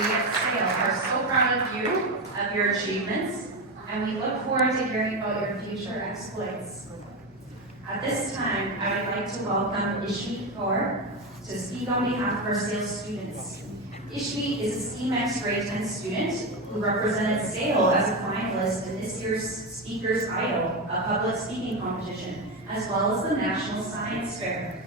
We at SAIL are so proud of you, of your achievements, and we look forward to hearing about your future exploits. At this time, I would like to welcome Ishmeet Kaur to speak on behalf of our SAIL students. Ishmeet is a STEAM X-Ray 10 student who represented SAIL as a finalist in this year's Speakers Idol, a public speaking competition, as well as the National Science Fair.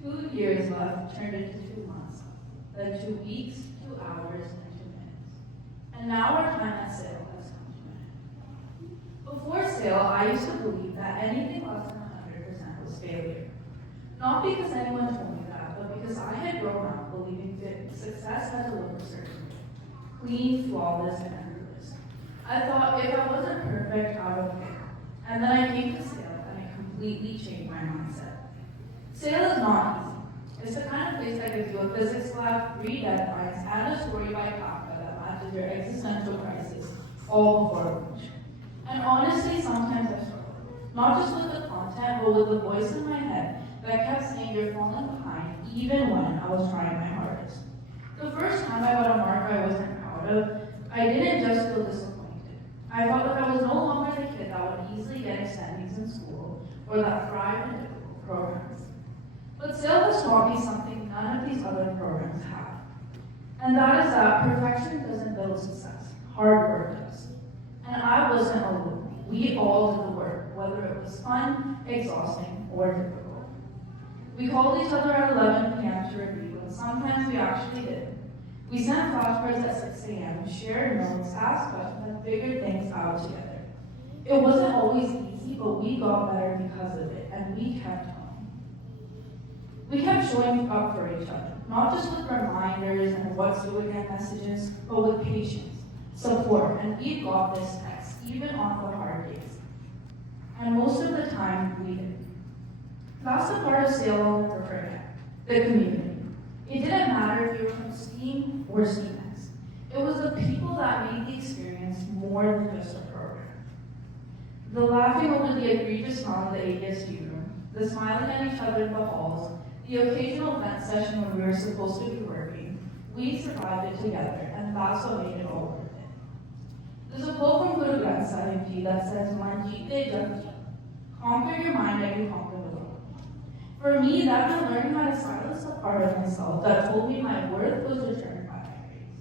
2 years left turned into 2 months, then 2 weeks, 2 hours, and 2 minutes. And now our time at SAIL has come to an end. Before SAIL, I used to believe that anything less than 100% was failure. Not because anyone told me that, but because I had grown up believing that success had to look a certain way. Clean, flawless, and effortless. I thought if I wasn't perfect, I would fail. And then I came to SAIL and it completely changed my mindset. SAIL is not easy. It's the kind of place that gives you a physics lab, 3 deadlines, and a story by Kafka that matches your existential crisis, all before lunch. And honestly, sometimes I struggle. Not just with the content, but with the voice in my head that kept saying you're falling behind, even when I was trying my hardest. The first time I got a mark I wasn't proud of, I didn't just feel disappointed. I felt like I was no longer the kid that would easily get extendings in school, or that thrived in difficult programs. But SAIL has taught me something none of these other programs have. And that is that perfection doesn't build success, hard work does. And I wasn't alone. We all did the work, whether it was fun, exhausting, or difficult. We called each other at 11 p.m. to review, and sometimes we actually did. We sent flashcards at 6 a.m., shared notes, asked questions, and figured things out together. It wasn't always easy, but we got better because of it, and we kept going. We kept showing up for each other, not just with reminders and what's new again messages, but with patience, support, and we got this text, even on the hard days. And most of the time, we did. That's the part of SAIL I'll never forget, the community. It didn't matter if you were from STEAM or STEAMX. It was the people that made the experience more than just a program. The laughing over the egregious smile in the ADSU room, the smiling at each other in the halls, the occasional vent session when we were supposed to be working, we survived it together, and that's what made it all worth it. There's a quote from Guru Granth Sahib Ji that says, "Man jeete jab jeet." Conquer your mind and you conquer the world. For me, that meant learning how to silence the part of myself that told me my worth was determined by my grades.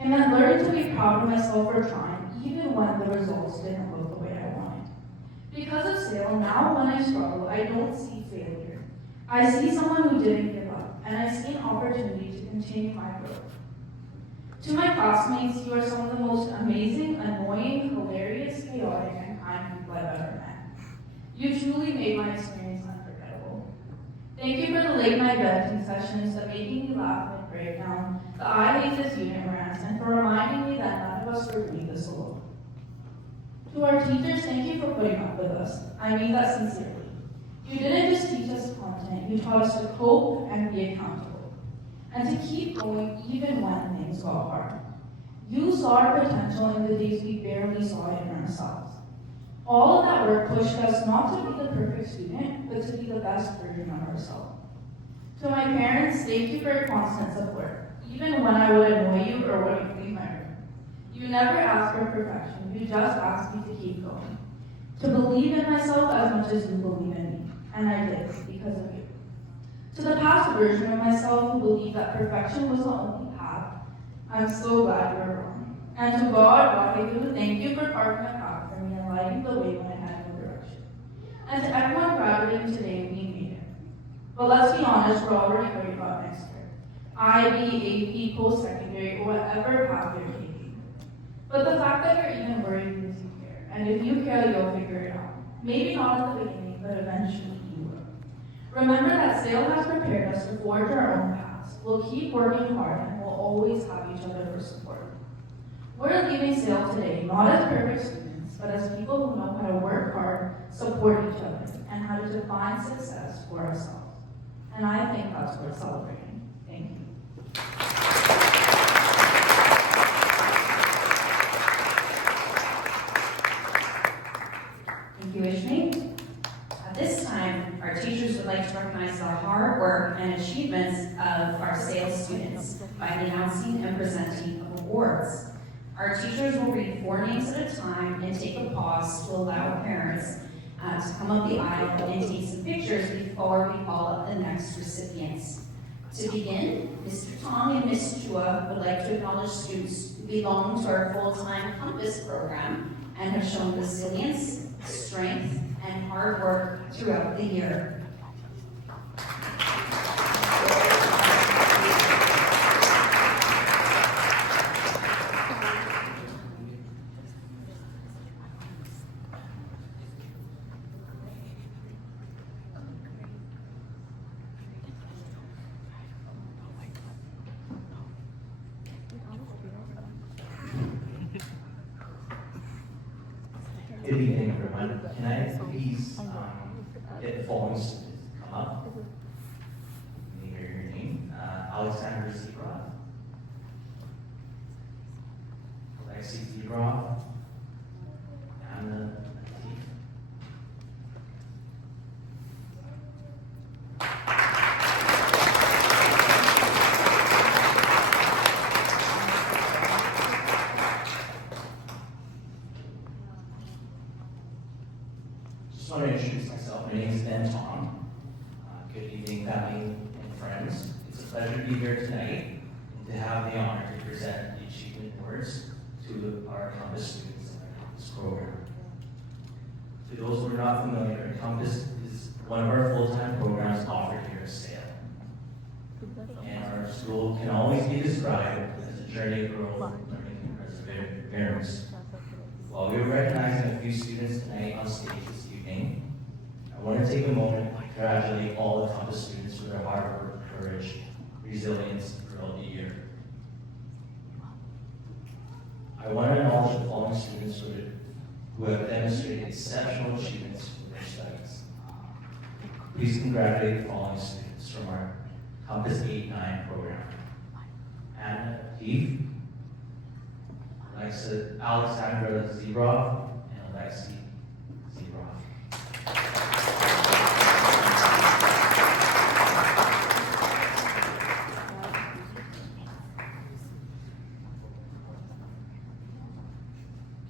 It meant learning to be proud of myself for trying, even when the results didn't look the way I wanted. Because of SAIL, now when I struggle, I don't see failure. I see someone who didn't give up, and I see an opportunity to continue my growth. To my classmates, you are some of the most amazing, annoying, hilarious, chaotic, and kind people I've ever met. You truly made my experience unforgettable. Thank you for the late night venting sessions, the making me laugh and break down, the I hate this unit rants, and for reminding me that none of us were doing this alone. To our teachers, thank you for putting up with us. I mean that sincerely. You didn't just teach us content, you taught us to cope and be accountable, and to keep going even when things got hard. You saw our potential in the days we barely saw it in ourselves. All of that work pushed us not to be the perfect student, but to be the best version of ourselves. To my parents, thank you for your constant support, even when I would annoy you or wouldn't clean my room. You never asked for perfection, you just asked me to keep going. To believe in myself as much as you believe in me. And I did, because of you. To the past version of myself who believed that perfection was the only path, I'm so glad you were wrong. And to God, thank you for carving a path for me and lighting the way when I had no direction. And to everyone graduating today, we made it. But let's be honest, we're already worried about next year. IB, AP, post-secondary, or whatever path you're taking. But the fact that you're even worried means you care. And if you care, you'll figure it out. Maybe not at the beginning, but eventually you will. Remember that SAIL has prepared us to forge our own paths. We'll keep working hard and we'll always have each other for support. We're leaving SAIL today, not as perfect students, but as people who know how to work hard, support each other, and how to define success for ourselves. And I think that's worth celebrating. Thank you. Thank you, Ishmeet. At this time, our teachers would like to recognize the hard work and achievements of our sales students by announcing and presenting of awards. Our teachers will read 4 names at a time and take a pause to allow parents to come up the aisle and take some pictures before we call up the next recipients. To begin, Mr. Tong and Ms. Chua would like to acknowledge students who belong to our full-time Compass program and have shown resilience, strength, and hard work throughout the year. Good evening, everyone. Can I please get the following students to come up? Let me hear your name. Alexander Zegroff. Alexi Zegroff. Anna Latif. Just want to introduce myself. My name is Ben Tong. Good evening, family and friends. It's a pleasure to be here tonight and to have the honor to present the Achievement Awards to our Compass students in our Compass program. To those who are not familiar, Compass is one of our full-time programs offered here at SAIL. And our school can always be described as a journey of growth, learning, and perseverance. While we are recognizing a few students tonight on stage this evening, I want to take a moment to congratulate all the Compass students for their hard work, courage, resilience throughout the year. I want to acknowledge the following students who have demonstrated exceptional achievements in their studies. Please congratulate the following students from our Compass 8-9 program. Anna Heath, Alexandra Zegroff, and Alexi Zegroff.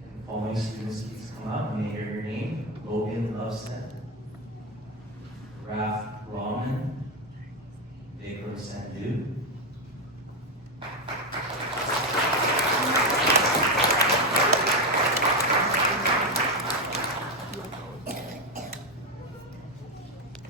Can the following students please come up and hear your name? Logan Lovestead, Raph